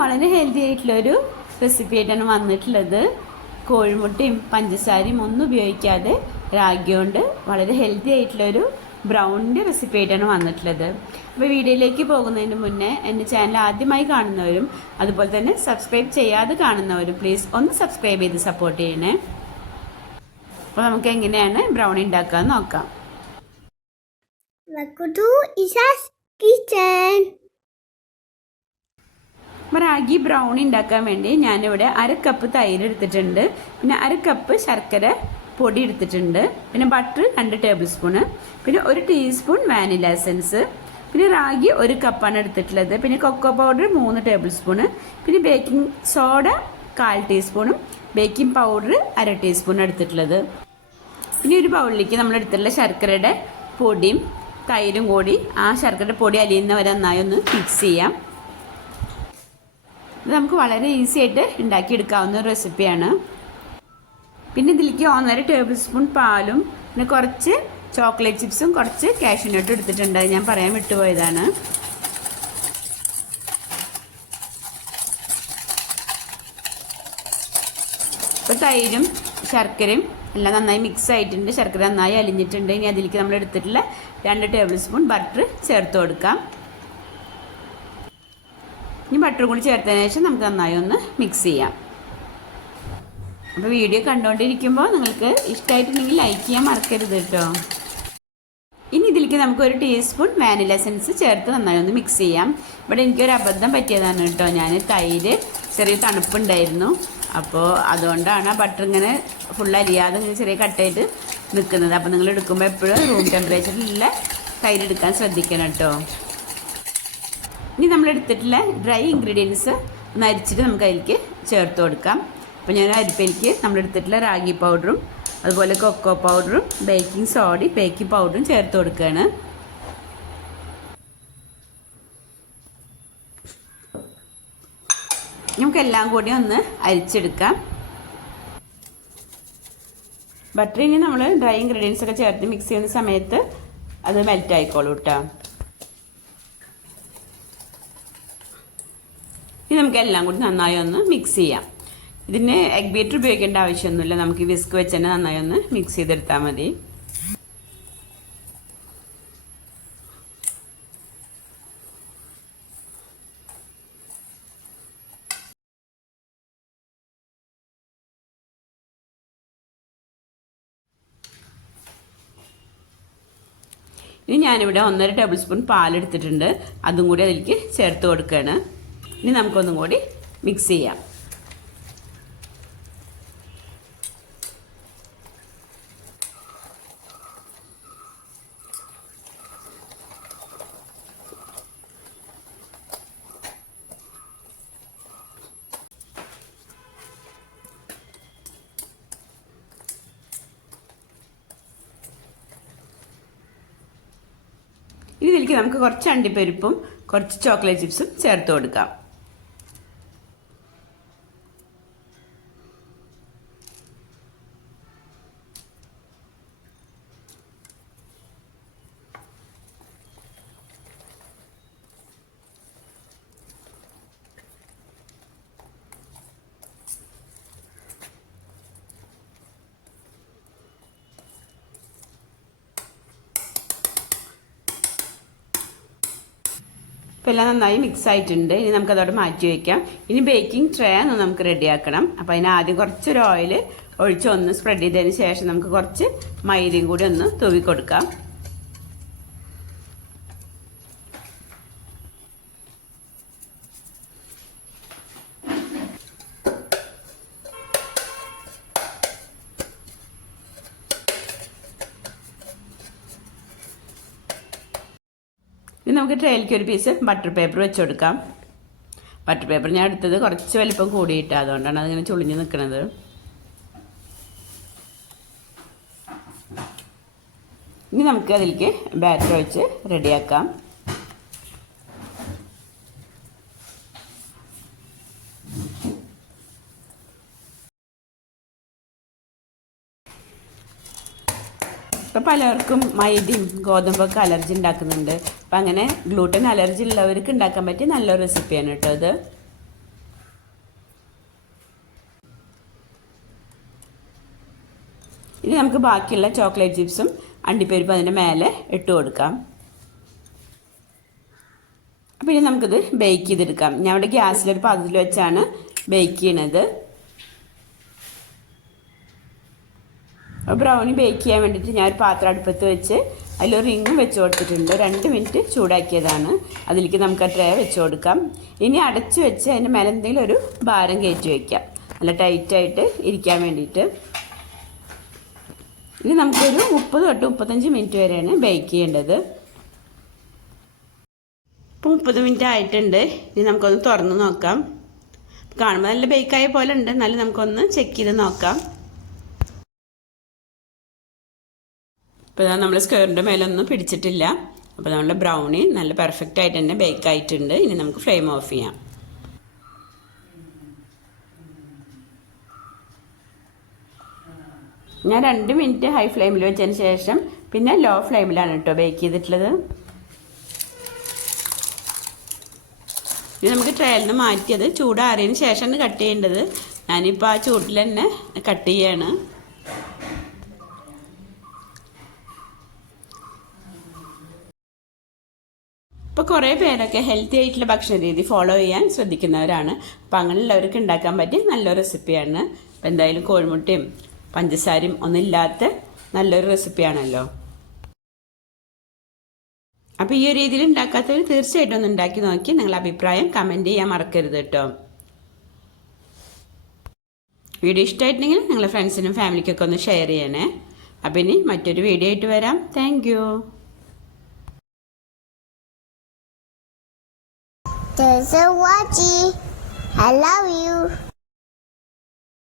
വളരെ ഹെൽത്തി ആയിട്ടുള്ളൊരു റെസിപ്പി ആയിട്ടാണ് വന്നിട്ടുള്ളത്. കോഴിമുട്ടയും പഞ്ചസാരയും ഒന്നും ഉപയോഗിക്കാതെ റാഗി കൊണ്ട് വളരെ ഹെൽത്തി ആയിട്ടുള്ളൊരു ബ്രൗണിൻ്റെ റെസിപ്പി ആയിട്ടാണ് വന്നിട്ടുള്ളത്. അപ്പോൾ വീഡിയോയിലേക്ക് പോകുന്നതിന് മുന്നേ എൻ്റെ ചാനൽ ആദ്യമായി കാണുന്നവരും അതുപോലെ തന്നെ സബ്സ്ക്രൈബ് ചെയ്യാതെ കാണുന്നവരും പ്ലീസ് ഒന്ന് സബ്സ്ക്രൈബ് ചെയ്ത് സപ്പോർട്ട് ചെയ്യണേ. അപ്പോൾ നമുക്ക് എങ്ങനെയാണ് ബ്രൗണി ഉണ്ടാക്കാമെന്ന് നോക്കാം. റാഗി ബ്രൗണി ഉണ്ടാക്കാൻ വേണ്ടി ഞാനിവിടെ 1/2 കപ്പ് തൈര് എടുത്തിട്ടുണ്ട്, പിന്നെ 1/2 കപ്പ് ശർക്കര പൊടി എടുത്തിട്ടുണ്ട്, പിന്നെ ബട്ടർ 2 ടേബിൾ സ്പൂണ്, പിന്നെ 1 ടീസ്പൂൺ വാനില എസൻസ്, പിന്നെ റാഗി 1 കപ്പാണ് എടുത്തിട്ടുള്ളത്, പിന്നെ കൊക്കോ പൗഡർ 3 ടേബിൾ സ്പൂണ്, പിന്നെ ബേക്കിംഗ് സോഡ 1/4 ടീസ്പൂണും ബേക്കിംഗ് പൗഡർ 1/2 ടീസ്പൂൺ എടുത്തിട്ടുള്ളത്. പിന്നെ ഒരു ബൗളിലേക്ക് നമ്മൾ എടുത്തിട്ടുള്ള ശർക്കരയുടെ പൊടിയും തൈരും കൂടി ആ ശർക്കരയുടെ പൊടി അലിയുന്നവരെ നന്നായി ഒന്ന് മിക്സ് ചെയ്യാം. ഇത് നമുക്ക് വളരെ ഈസി ആയിട്ട് ഉണ്ടാക്കിയെടുക്കാവുന്ന ഒരു റെസിപ്പിയാണ്. പിന്നെ ഇതിലേക്ക് 1.5 ടേബിൾ സ്പൂൺ പാലും പിന്നെ കുറച്ച് ചോക്ലേറ്റ് ചിപ്സും കുറച്ച് കാഷ്യൂ നട്ടും എടുത്തിട്ടുണ്ട്. ഞാൻ പറയാൻ വിട്ടുപോയതാണ്. ഇപ്പോൾ തൈരും ശർക്കരയും എല്ലാം നന്നായി മിക്സ് ആയിട്ടുണ്ട്, ശർക്കര നന്നായി അലിഞ്ഞിട്ടുണ്ട്. ഇനി അതിലേക്ക് നമ്മൾ എടുത്തിട്ടുള്ള 2 ടേബിൾ സ്പൂൺ ബട്ടർ ചേർത്ത് കൊടുക്കാം. ഇനി ബട്ടർ കൂടി ചേർത്തതിന് ശേഷം നമുക്ക് നന്നായി ഒന്ന് മിക്സ് ചെയ്യാം. അപ്പോൾ വീഡിയോ കണ്ടുകൊണ്ടിരിക്കുമ്പോൾ നിങ്ങൾക്ക് ഇഷ്ടമായിട്ടുണ്ടെങ്കിൽ ലൈക്ക് ചെയ്യാൻ മറക്കരുത് കേട്ടോ. ഇനി ഇതിലേക്ക് നമുക്ക് 1 ടീസ്പൂൺ വാനില എസൻസ് ചേർത്ത് നന്നായി ഒന്ന് മിക്സ് ചെയ്യാം. ഇവിടെ എനിക്കൊരു അബദ്ധം പറ്റിയതാണ് കേട്ടോ. ഞാൻ തൈര് ചെറിയ തണുപ്പുണ്ടായിരുന്നു, അപ്പോൾ അതുകൊണ്ടാണ് ബട്ടർ ഇങ്ങനെ ഫുൾ അരിയാതെ ചെറിയ കട്ടായിട്ട് നിൽക്കുന്നത്. അപ്പോൾ നിങ്ങൾ എടുക്കുമ്പോൾ എപ്പോഴും റൂം ടെമ്പറേച്ചറിലുള്ള തൈര് എടുക്കാൻ ശ്രദ്ധിക്കണം കേട്ടോ. ഇനി നമ്മൾ എടുത്തിട്ടുള്ള ഡ്രൈ ഇൻഗ്രീഡിയൻസ് ഒന്ന് അരിച്ചിട്ട് നമുക്ക് അതിലേക്ക് ചേർത്ത് കൊടുക്കാം. അപ്പോൾ ഞാൻ അരിപ്പയിലേക്ക് നമ്മൾ എടുത്തിട്ടുള്ള റാഗി പൗഡറും അതുപോലെ കൊക്കോ പൗഡറും ബേക്കിംഗ് സോഡയും ബേക്കിംഗ് പൗഡറും ചേർത്ത് കൊടുക്കുകയാണ്. നമുക്കെല്ലാം കൂടി ഒന്ന് അരിച്ചെടുക്കാം. ബട്ടർ ഇനി നമ്മൾ ഡ്രൈ ഇൻഗ്രീഡിയൻസ് ഒക്കെ ചേർത്ത് മിക്സ് ചെയ്യുന്ന സമയത്ത് അത് മെൽറ്റ് ആയിക്കോളൂ കേട്ടോ. ഇനി നമുക്കെല്ലാം കൂടി നന്നായി ഒന്ന് മിക്സ് ചെയ്യാം. ഇതിന് എഗ് ബീറ്റർ ഉപയോഗിക്കേണ്ട ആവശ്യമൊന്നുമില്ല, നമുക്ക് വിസ്ക് വെച്ച് തന്നെ നന്നായി ഒന്ന് മിക്സ് ചെയ്തെടുത്താൽ മതി. ഇനി ഞാനിവിടെ 1.5 ടേബിൾ സ്പൂൺ പാലെടുത്തിട്ടുണ്ട്, അതും കൂടി അതിലേക്ക് ചേർത്ത് കൊടുക്കുകയാണ്. ഇനി നമുക്കൊന്നും കൂടി മിക്സ് ചെയ്യാം. ഇനി ഇതിലേക്ക് നമുക്ക് കുറച്ച് അണ്ടിപ്പരിപ്പും കുറച്ച് ചോക്ലേറ്റ് ചിപ്സും ചേർത്ത് കൊടുക്കാം. ഇപ്പോൾ എല്ലാം നന്നായി മിക്സ് ആയിട്ടുണ്ട്. ഇനി നമുക്കതോടെ മാറ്റി വയ്ക്കാം. ഇനി ബേക്കിംഗ് ട്രേ ഒന്ന് നമുക്ക് റെഡിയാക്കണം. അപ്പോൾ അതിന് ആദ്യം കുറച്ചൊരു ഓയിൽ ഒഴിച്ച് ഒന്ന് സ്പ്രെഡ് ചെയ്തതിന് ശേഷം നമുക്ക് കുറച്ച് മൈദയും കൂടി ഒന്ന് തൂവി കൊടുക്കാം. ഇനി നമുക്ക് ട്രേയിലേക്ക് ഒരു പീസ് ബട്ടർ പേപ്പർ വെച്ച് കൊടുക്കാം. ബട്ടർ പേപ്പർ ഞാൻ എടുത്തത് കുറച്ച് വലിപ്പം കൂടിയിട്ട്, അതുകൊണ്ടാണ് അതിങ്ങനെ ചുളിഞ്ഞ് നിൽക്കുന്നത്. ഇനി നമുക്ക് അതിലേക്ക് ബാറ്റർ ഒഴിച്ച് റെഡിയാക്കാം. ഇപ്പോൾ പലർക്കും മൈദയും ഗോതമ്പൊക്കെ അലർജി ഉണ്ടാക്കുന്നുണ്ട്. അപ്പം അങ്ങനെ ഗ്ലൂട്ടൻ അലർജി ഉള്ളവർക്ക് ഉണ്ടാക്കാൻ പറ്റിയ നല്ലൊരു റെസിപ്പിയാണ് കേട്ടോ ഇത്. ഇനി നമുക്ക് ബാക്കിയുള്ള ചോക്ലേറ്റ് ചിപ്സും അണ്ടിപ്പരിപ്പും അതിൻ്റെ മേലെ ഇട്ട് കൊടുക്കാം. അപ്പോൾ ഇനി നമുക്കിത് ബേക്ക് ചെയ്തെടുക്കാം. ഞാൻ ഇവിടെ ഗ്യാസിലൊരു പാത്രത്തിൽ വെച്ചാണ് ബേക്ക് ചെയ്യണത്. ബ്രൗണി ബേക്ക് ചെയ്യാൻ വേണ്ടിയിട്ട് ഞാൻ ഒരു പാത്രം അടുപ്പത്ത് വെച്ച് അതിലൊരു റിങ്ങും വെച്ച് കൊടുത്തിട്ടുണ്ട്. 2 മിനിറ്റ് ചൂടാക്കിയതാണ്. അതിലേക്ക് നമുക്ക് ആ ട്രേ വെച്ച് കൊടുക്കാം. ഇനി അടച്ച് വെച്ച് അതിൻ്റെ മേലെ എന്തെങ്കിലും ഒരു ഭാരം കയറ്റി വയ്ക്കാം, നല്ല ടൈറ്റായിട്ട് ഇരിക്കാൻ വേണ്ടിയിട്ട്. ഇനി നമുക്കൊരു 30 തൊട്ട് 35 മിനിറ്റ് വരെയാണ് ബേക്ക് ചെയ്യേണ്ടത്. ഇപ്പോൾ 30 മിനിറ്റ് ആയിട്ടുണ്ട്. ഇനി നമുക്കൊന്ന് തുറന്ന് നോക്കാം. കാണുമ്പോൾ നല്ല ബേക്കായ പോലെ ഉണ്ട്, എന്നാലും നമുക്കൊന്ന് ചെക്ക് ചെയ്ത് നോക്കാം. ഇപ്പോൾ നമ്മൾ സ്ക്വയറിൻ്റെ മേലൊന്നും പിടിച്ചിട്ടില്ല. അപ്പോൾ നമ്മുടെ ബ്രൗണി നല്ല പെർഫെക്റ്റ് ആയിട്ട് തന്നെ ബേക്ക് ആയിട്ടുണ്ട്. ഇനി നമുക്ക് ഫ്ലെയിം ഓഫ് ചെയ്യാം. ഞാൻ 2 മിനിറ്റ് ഹൈ ഫ്ലെയിമിൽ വെച്ചതിന് ശേഷം പിന്നെ ലോ ഫ്ലെയിമിലാണ് കേട്ടോ ബേക്ക് ചെയ്തിട്ടുള്ളത്. ഇനി നമുക്ക് ട്രേയിൽ നിന്ന് മാറ്റിയത് ചൂടാറിയതിന് ശേഷമാണ് കട്ട് ചെയ്യേണ്ടത്. ഞാനിപ്പോൾ ആ ചൂട്ടിൽ തന്നെ കട്ട് ചെയ്യാണ്. ഇപ്പോൾ കുറേ പേരൊക്കെ ഹെൽത്തി ആയിട്ടുള്ള ഭക്ഷണ രീതി ഫോളോ ചെയ്യാൻ ശ്രദ്ധിക്കുന്നവരാണ്. അപ്പം അങ്ങനെയുള്ളവർക്ക് ഉണ്ടാക്കാൻ പറ്റിയ നല്ലൊരു റെസിപ്പിയാണ്. അപ്പം എന്തായാലും കോഴിമുട്ടയും പഞ്ചസാരയും ഒന്നും ഇല്ലാത്ത നല്ലൊരു റെസിപ്പിയാണല്ലോ. അപ്പോൾ ഈ ഒരു രീതിയിൽ ഉണ്ടാക്കാത്തവർ തീർച്ചയായിട്ടും ഒന്ന് ഉണ്ടാക്കി നോക്കി നിങ്ങളുടെ അഭിപ്രായം കമൻറ്റ് ചെയ്യാൻ മറക്കരുത് കേട്ടോ. വീഡിയോ ഇഷ്ടമായിട്ടുണ്ടെങ്കിൽ നിങ്ങളുടെ ഫ്രണ്ട്സിനും ഫാമിലിക്കൊക്കെ ഒന്ന് ഷെയർ ചെയ്യണേ. അപ്പം ഇനി മറ്റൊരു വീഡിയോ ആയിട്ട് വരാം. Thank you. Thanks for watching. I love you.